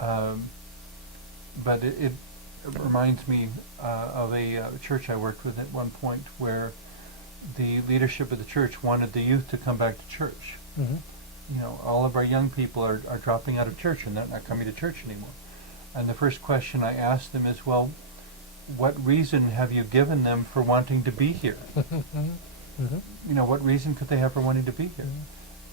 But it reminds me of a church I worked with at one point where the leadership of the church wanted the youth to come back to church. Mm-hmm. You know, all of our young people are dropping out of church and they're not coming to church anymore. And the first question I asked them is, well, what reason have you given them for wanting to be here? Mm-hmm. You know, what reason could they have for wanting to be here?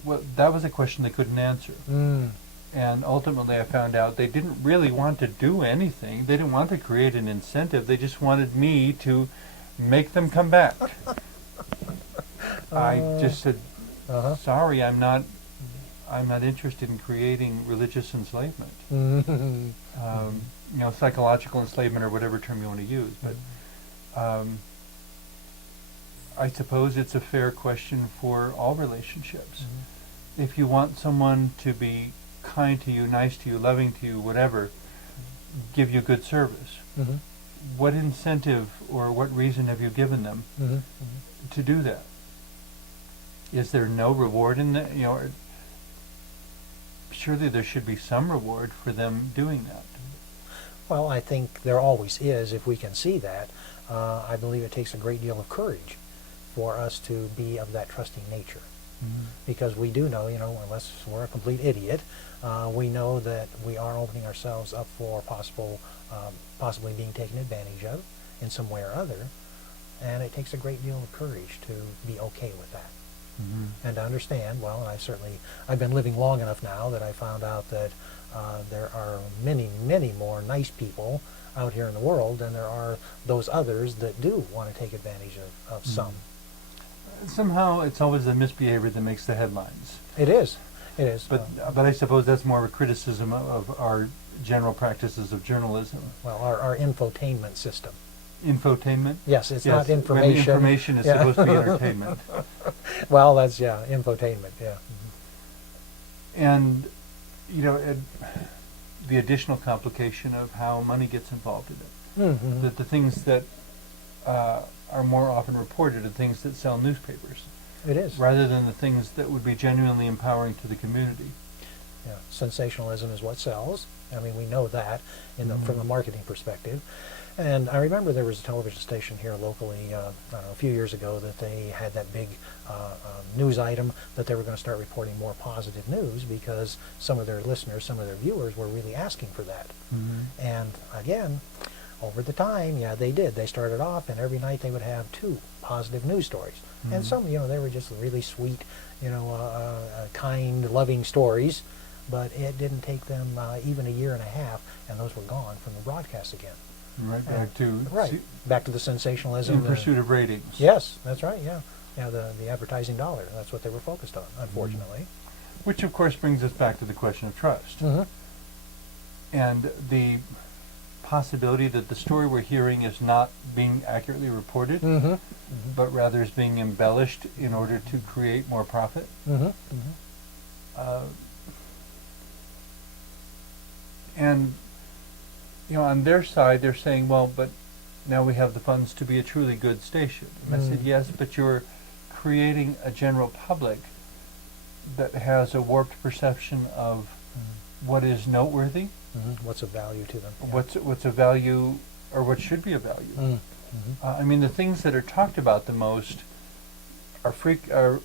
Well, that was a question they couldn't answer. Mm. And ultimately I found out they didn't really want to do anything. They didn't want to create an incentive. They just wanted me to make them come back. I just said, sorry, I'm not interested in creating religious enslavement. Mm-hmm. You know, psychological enslavement or whatever term you want to use. But I suppose it's a fair question for all relationships. Mm-hmm. If you want someone to be kind to you, nice to you, loving to you, whatever, give you good service, Mm-hmm. what incentive or what reason have you given them Mm-hmm. to do that? Is there no reward in that? You know, surely there should be some reward for them doing that. Well, I think there always is, if we can see that. I believe it takes a great deal of courage for us to be of that trusting nature. Mm-hmm. Because we do know, you know, unless we're a complete idiot, we know that we are opening ourselves up for possibly being taken advantage of in some way or other. And it takes a great deal of courage to be okay with that. Mm-hmm. And to understand, well, and I've been living long enough now that I found out that there are many, many more nice people out here in the world than there are those others that do want to take advantage of some. Somehow it's always the misbehavior that makes the headlines. It is. It is. But I suppose that's more of a criticism of our general practices of journalism. Well, our infotainment system. Infotainment? Yes, it's Yes, not when information. information is supposed to be entertainment. Well, that's, infotainment, yeah. And, you know, the additional complication of how money gets involved in it. Mm-hmm. That the things that are more often reported are things that sell newspapers, It is. rather than the things that would be genuinely empowering to the community. Yeah. Sensationalism is what sells. I mean, we know that from a marketing perspective. And I remember there was a television station here locally, I don't know, a few years ago, that they had that big news item that they were going to start reporting more positive news because some of their listeners, some of their viewers were really asking for that. Mm-hmm. And again, over the time, they did. They started off, and every night they would have 2 positive news stories. Mm-hmm. And some, they were just really sweet, kind, loving stories. But it didn't take them even a year and a half, and those were gone from the broadcast again. Right back to Back to the sensationalism. in pursuit of ratings. Yes, that's right. Yeah, the advertising dollar. That's what they were focused on, unfortunately. Which of course brings us back to the question of trust, Mm-hmm. and the possibility that the story we're hearing is not being accurately reported, Mm-hmm. Mm-hmm. but rather is being embellished in order to create more profit. Mm-hmm. Mm-hmm. And on their side, they're saying, well, but now we have the funds to be a truly good station. And I said, yes, but you're creating a general public that has a warped perception of what is noteworthy, What's of value to them? Yeah. what's a value, or what should be a value. Mm-hmm. I mean, the things that are talked about the most are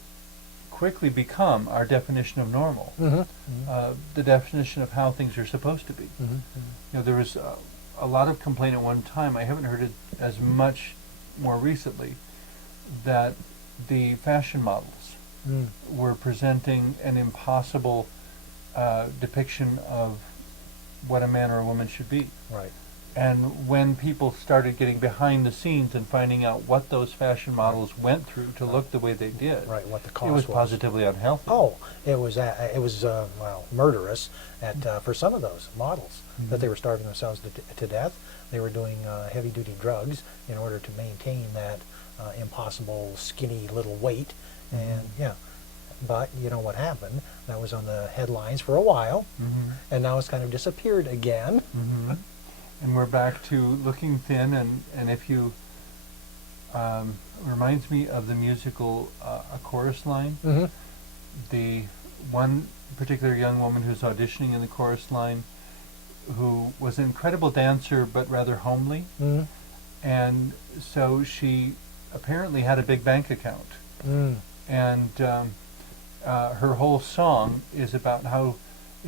quickly become our definition of normal, the definition of how things are supposed to be. There was a lot of complaint at one time, I haven't heard it as much more recently, that the fashion models were presenting an impossible depiction of what a man or a woman should be. Right. And when people started getting behind the scenes and finding out what those fashion models went through to look the way they did, Right. What the cost it was positively unhealthy. Oh, it was murderous for some of those models that they were starving themselves to death. They were doing heavy-duty drugs in order to maintain that impossible skinny little weight, and But you know what happened? That was on the headlines for a while, and now it's kind of disappeared again. And we're back to looking thin, and if you reminds me of the musical A Chorus Line. The one particular young woman who's auditioning in the chorus line who was an incredible dancer but rather homely. Mm-hmm. And so she apparently had a big bank account. Mm. And her whole song is about how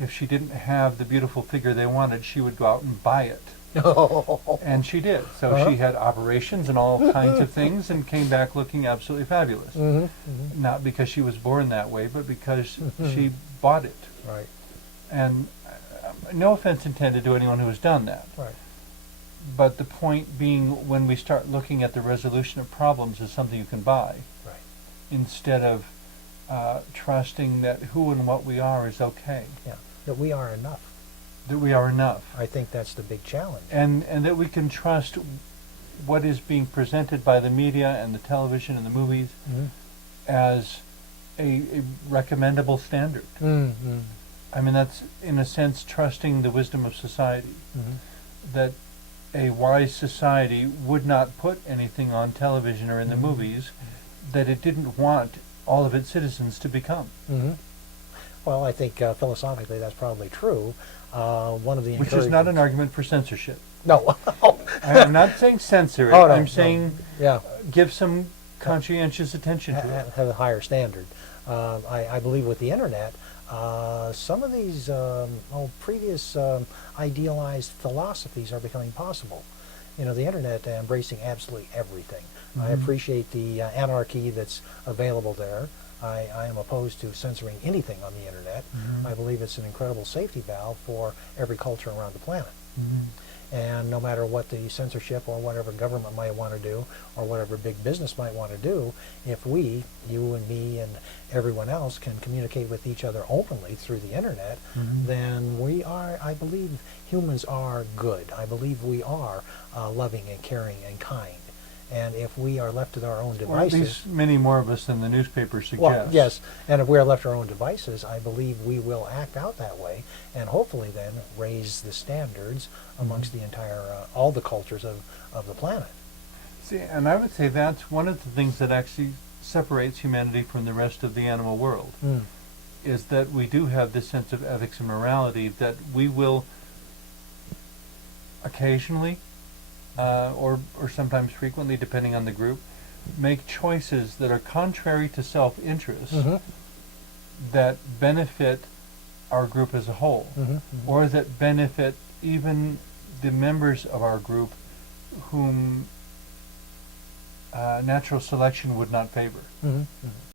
if she didn't have the beautiful figure they wanted, she would go out and buy it. And she did. So Uh-huh. she had operations and all kinds of things and came back looking absolutely fabulous. Mm-hmm. Mm-hmm. Not because she was born that way, but because Mhm. she bought it. Right. And no offense intended to anyone who has done that. Right. But the point being, when we start looking at the resolution of problems as something you can buy, Right. instead of trusting that who and what we are is okay, Yeah. That we are enough. that we are enough, I think that's the big challenge. and that we can trust what is being presented by the media and the television and the movies Mm-hmm. as a recommendable standard. Mm-hmm. I mean, that's in a sense trusting the wisdom of society, Mm-hmm. that a wise society would not put anything on television or in the Mhm. movies that it didn't want all of its citizens to become. Mm-hmm. Well, I think philosophically that's probably true. One of the Which is not an argument for censorship. No. I'm not saying censor it. Oh, no, I'm no. saying Yeah. give some conscientious attention to it. Have a higher standard. I believe with the internet, some of these previous idealized philosophies are becoming possible. You know, the internet embracing absolutely everything. I Mhm. appreciate the anarchy that's available there. I am opposed to censoring anything on the internet. Mhm. I believe it's an incredible safety valve for every culture around the planet. Mhm. And no matter what the censorship or whatever government might want to do, or whatever big business might want to do, if we, you and me and everyone else, can communicate with each other openly through the internet, Mhm. then we are, I believe humans are good. I believe we are loving and caring and kind. And if we are left to our own Or at devices... least many more of us than the newspaper suggests. Well, yes, and if we are left to our own devices, I believe we will act out that way, and hopefully then raise the standards amongst the entire, all the cultures of the planet. See, and I would say that's one of the things that actually separates humanity from the rest of the animal world, Mm. is that we do have this sense of ethics and morality, that we will occasionally, or sometimes frequently, depending on the group, make choices that are contrary to self-interest, Mm-hmm. that benefit our group as a whole, Mm-hmm. Mm-hmm. or that benefit even the members of our group whom natural selection would not favor. Mm-hmm.